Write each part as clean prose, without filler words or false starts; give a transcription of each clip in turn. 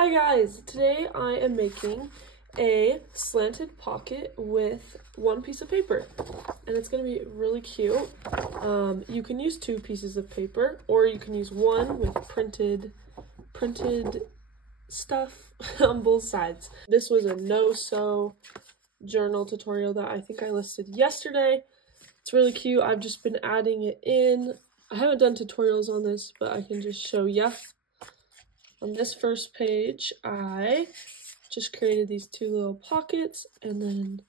Hi guys, today I am making a slanted pocket with one piece of paper and it's going to be really cute. You can use two pieces of paper or you can use one with printed stuff on both sides. This was a no-sew journal tutorial that I think I listed yesterday. It's really cute. I've just been adding it in. I haven't done tutorials on this, but I can just show you. On this first page, I just created these two little pockets and then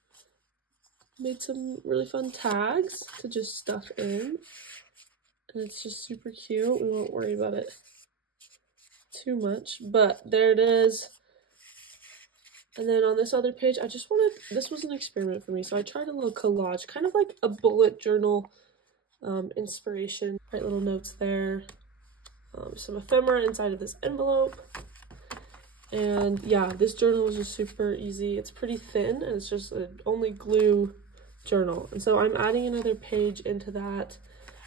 made some really fun tags to just stuff in. And it's just super cute. We won't worry about it too much, but there it is. And then on this other page, I just wanted, this was an experiment for me, so I tried a little collage, kind of like a bullet journal inspiration. Write little notes there. Some ephemera inside of this envelope. And yeah, this journal is just super easy. It's pretty thin and it's just an only glue journal. And so I'm adding another page into that.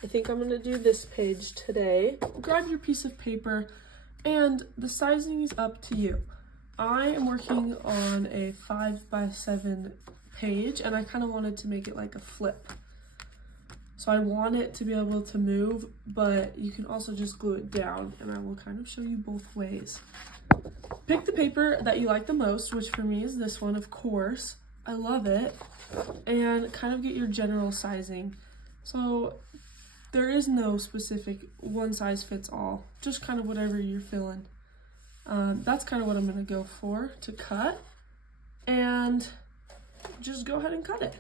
I think I'm gonna do this page today. Grab your piece of paper and the sizing is up to you. I am working on a 5x7 page and I kind of wanted to make it like a flip. So I want it to be able to move, but you can also just glue it down, and I will kind of show you both ways. Pick the paper that you like the most, which for me is this one, of course. I love it. And kind of get your general sizing. So there is no specific one size fits all, just kind of whatever you're feeling. That's kind of what I'm gonna go for to cut, and just go ahead and cut it.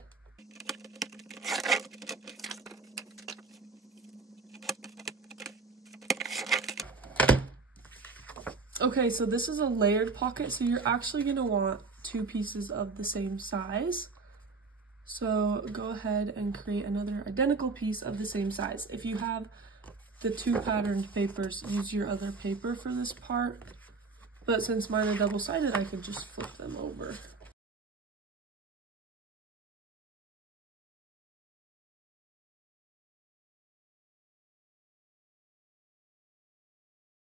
Okay, so this is a layered pocket, so you're actually going to want two pieces of the same size. So go ahead and create another identical piece of the same size. If you have the two patterned papers, use your other paper for this part. But since mine are double-sided, I could just flip them over.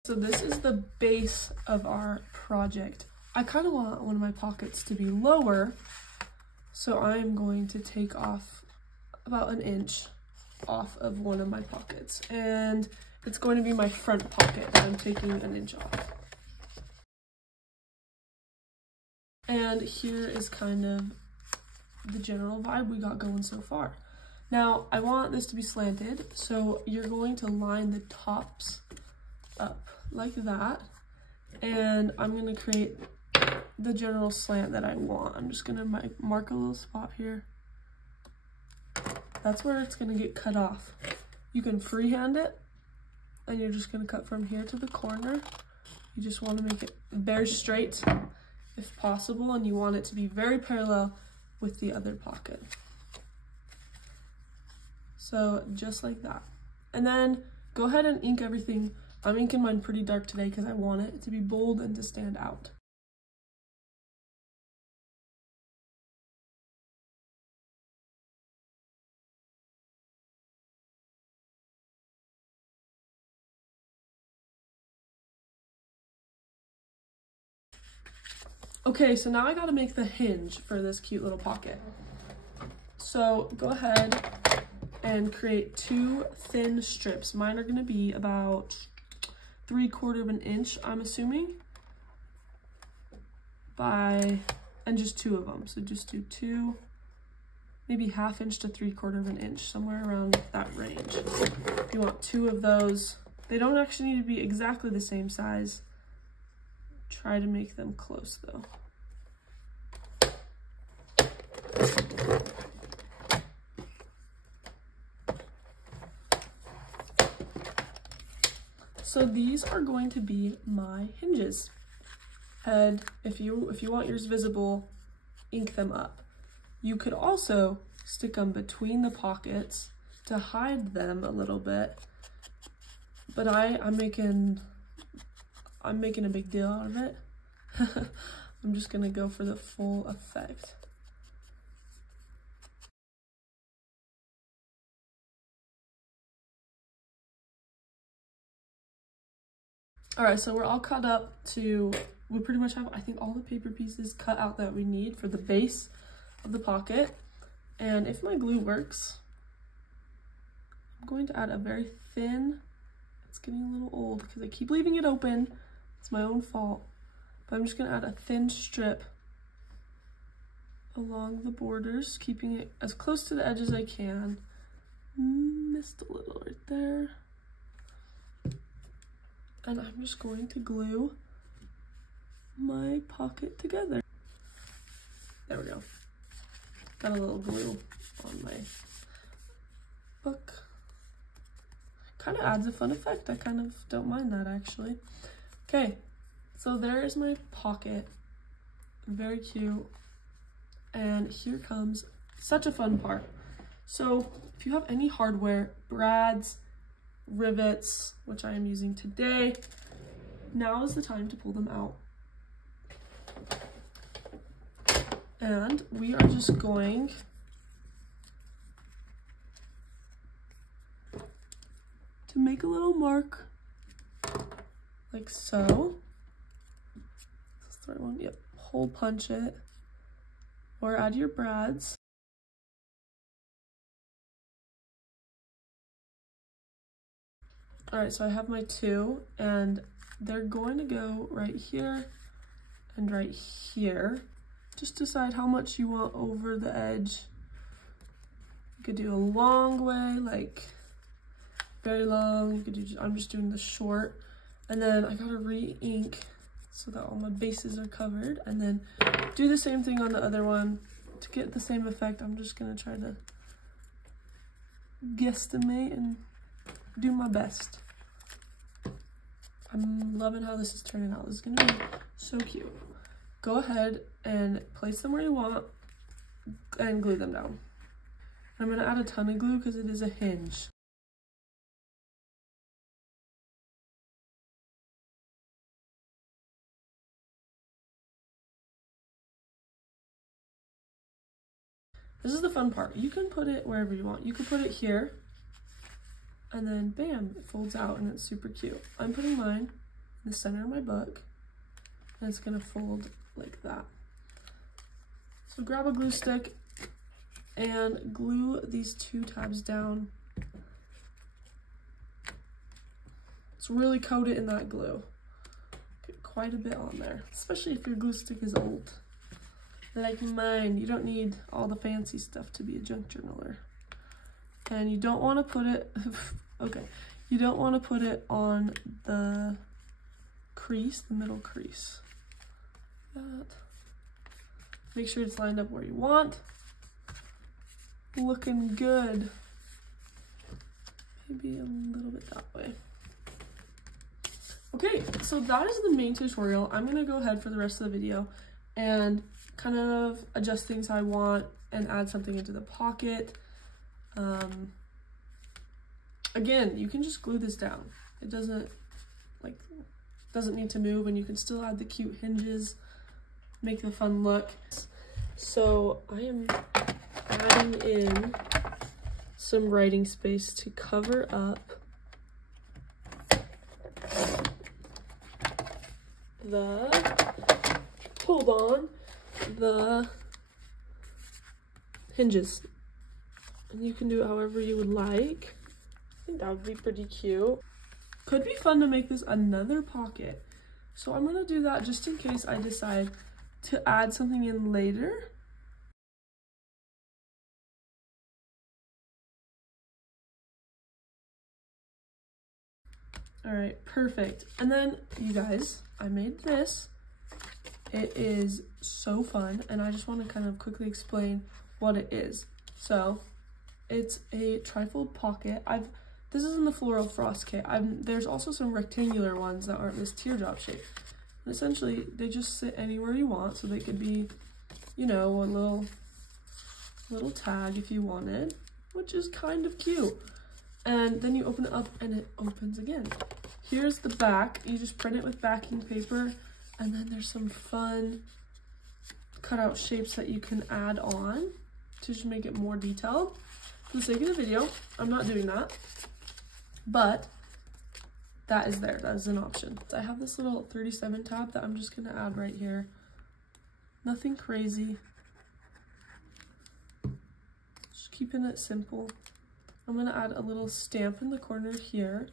So this is the base of our project. I kind of want one of my pockets to be lower, so I'm going to take off about an inch off of one of my pockets. And it's going to be my front pocket that I'm taking an inch off. And here is kind of the general vibe we got going so far. Now, I want this to be slanted, so you're going to line the tops up like that, and I'm going to create the general slant that I want. I'm just going to mark a little spot here. That's where it's going to get cut off. You can freehand it, and you're just going to cut from here to the corner. You just want to make it very straight if possible, and you want it to be very parallel with the other pocket. So just like that. And then go ahead and ink everything. I'm inking mine pretty dark today because I want it to be bold and to stand out. Okay, so now I gotta make the hinge for this cute little pocket. So go ahead and create two thin strips. Mine are gonna be about 3/4 of an inch, I'm assuming, and just two of them. So just do two, maybe 1/2 inch to 3/4 of an inch, somewhere around that range. You want two of those. They don't actually need to be exactly the same size. Try to make them close though. So these are going to be my hinges. And if you want yours visible, ink them up. You could also stick them between the pockets to hide them a little bit. But I'm making a big deal out of it. I'm just gonna go for the full effect. All right, so we're all caught up to we pretty much have, I think, all the paper pieces cut out that we need for the base of the pocket. And if my glue works, I'm going to add a very thin, it's getting a little old because I keep leaving it open. It's my own fault. But I'm just gonna add a thin strip along the borders, keeping it as close to the edge as I can. Missed a little right there. And I'm just going to glue my pocket together. There we go. Got a little glue on my book. Kind of adds a fun effect. I kind of don't mind that, actually. Okay, so there's my pocket. Very cute. And here comes such a fun part. So if you have any hardware, brads, rivets, which I am using today, now is the time to pull them out. And we are just going to make a little mark like so. Is this the right one? Yep. Hole punch it or add your brads. All right, so I have my two, and they're going to go right here and right here. Just decide how much you want over the edge. You could do a long way, like very long. You could do, I'm just doing the short. And then I gotta re-ink so that all my bases are covered. And then do the same thing on the other one. To get the same effect, I'm just gonna try to guesstimate and do my best. I'm loving how this is turning out. This is gonna be so cute. Go ahead and place them where you want and glue them down. I'm gonna add a ton of glue because it is a hinge. This is the fun part. You can put it wherever you want. You can put it here, and then bam, it folds out and it's super cute. I'm putting mine in the center of my book, and it's gonna fold like that. So grab a glue stick and glue these two tabs down. Just really coat it in that glue. Get quite a bit on there, especially if your glue stick is old. Like mine, you don't need all the fancy stuff to be a junk journaler. And you don't want to put it, okay, you don't want to put it on the crease, the middle crease. That. Make sure it's lined up where you want. Looking good. Maybe a little bit that way. Okay, so that is the main tutorial. I'm gonna go ahead for the rest of the video and kind of adjust things how I want and add something into the pocket. Again, you can just glue this down. It doesn't need to move, and you can still add the cute hinges, make the fun look. So I am adding in some writing space to cover up the hinges. And you can do it however you would like. I think that would be pretty cute. Could be fun to make this another pocket. So I'm gonna do that just in case I decide to add something in later. All right, perfect. And then you guys, I made this. It is so fun, and I just want to kind of quickly explain what it is. So it's a trifold pocket. This is in the Floral Frost Kit. There's also some rectangular ones that aren't this teardrop shape. And essentially, they just sit anywhere you want, so they could be, you know, a little tag if you wanted, which is kind of cute. And then you open it up and it opens again. Here's the back. You just print it with backing paper, and then there's some fun cutout shapes that you can add on to just make it more detailed. For the sake of the video, I'm not doing that, but that is there. That is an option. I have this little 37 tab that I'm just going to add right here. Nothing crazy. Just keeping it simple. I'm going to add a little stamp in the corner here.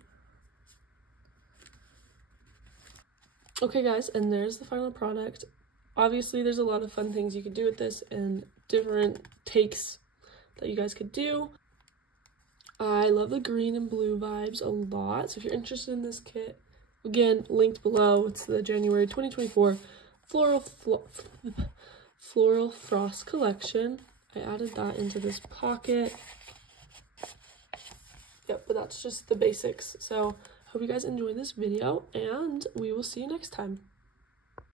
Okay guys, and there's the final product. Obviously there's a lot of fun things you could do with this and different takes that you guys could do. I love the green and blue vibes a lot, so if you're interested in this kit, again, linked below. It's the January 2024 Floral Frost collection. I added that into this pocket. Yep, but that's just the basics. So hope you guys enjoyed this video, and we will see you next time.